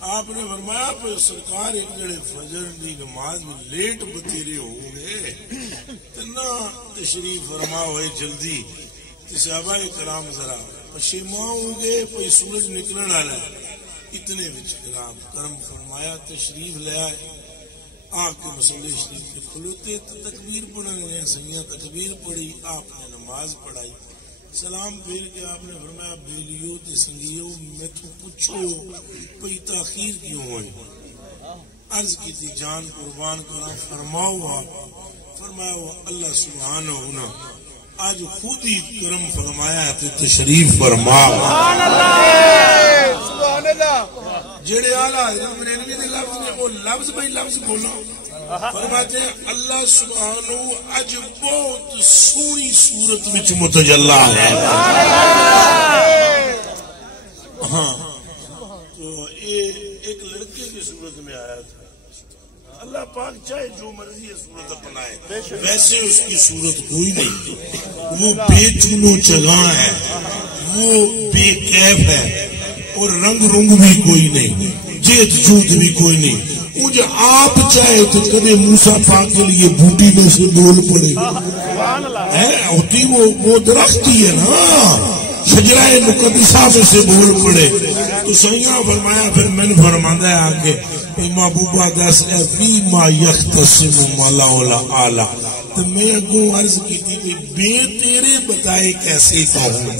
آپ نے فرمایا پہ سرکار ایک جڑے فجر دی نماز میں لیٹ بتیرے ہو گئے تنا تشریف فرما ہوئے جلدی صحابہ کرام ذرا پشیماں ہو گئے کوئی سورج نکلن والا ہے اتنے وچ کرم فرمایا تشریف لے آئے آ کے مسلح شریف کے کھلوتے تکبیر پڑھنے سنگیاں تکبیر پڑھی آپ نے نماز پڑھائی سلام پھیر کے آپ نے فرمایا بیلیو تے سنگیو میں تو پوچھو کوئی تاخیر کیوں ہوئی عرض کی تھی جان قربان کرا فرماؤ آپ فرمایا وہ اللہ سبحانہ ہونا آج خود ہی کرم فرمایا ہے تو تشریف فرما سبحان اللہ جڑے آلہ حضرت بریلوی دے لفظ نے وہ لفظ بھائی لفظ بولو فرماتے ہیں اللہ سبحانہ اج بہت سونی صورت وچ متجلا ہے ہاں تو ایک لڑکے کی صورت میں آیا تھا اللہ پاک چاہے جو مرضی صورت اپنائے ویسے اس کی صورت کوئی نہیں وہ بے چونو چگاں ہے وہ بے کیف ہے اور رنگ رنگ بھی کوئی نہیں جیت جوت بھی کوئی نہیں مجھے آپ چاہے تو کدے موسیٰ پاک کے لیے بوٹی میں سے بول پڑے ہوتی وہ درختی ہے نا شجرہ مقدسہ میں سے بول پڑے تو سیاں فرمایا پھر میں نے فرماندہ ہے آگے محبوبہ دس ہے فیما یختصم مولا اولا آلہ تو میں اگوں عرض کی تھی کہ بے تیرے بتائے کیسے کہوں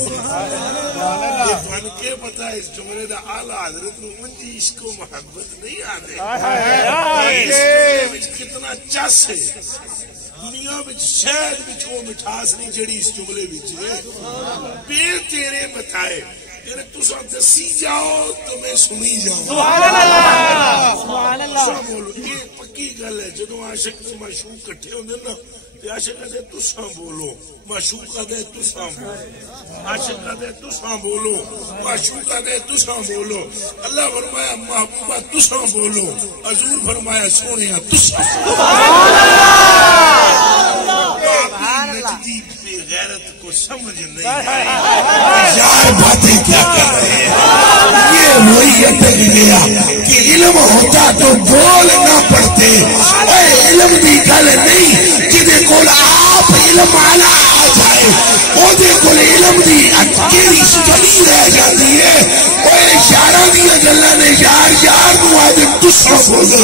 یہ بن کے بتائے اس جملے دا آلہ حضرت منجی عشق و محبت نہیں آدھے اس جملے میں کتنا چس ہے دنیا میں شاید بھی وہ مٹھاس نہیں جڑی اس جملے میں بے تیرے بتائے یعنی تسا دسی جاؤ تو میں سنی جاؤں سبحان اللہ بولو یہ پکی گل ہے جدو عاشق سے معشوق کٹھے ہوندے نا تے عاشق کہتے تسا بولو معشوق کہتے تسا بولو عاشق کہتے تسا بولو معشوق کہتے تسا بولو اللہ فرمایا محبوبہ تسا بولو حضور فرمایا سونیا تسا نجدی بے غیرت کو سمجھ نہیں یار باتیں کیا کر رہے ہیں یہ وہی اٹک گیا کہ علم ہوتا تو بول نہ پڑتے علم دی گل نہیں جنہیں کول آپ علم آلہ آ جائے وہ دے کول علم دی اکیلی سٹلی رہ جاتی ہے وہ یارہ دیا گلہ نے یار یار نو آدھے تسا بولو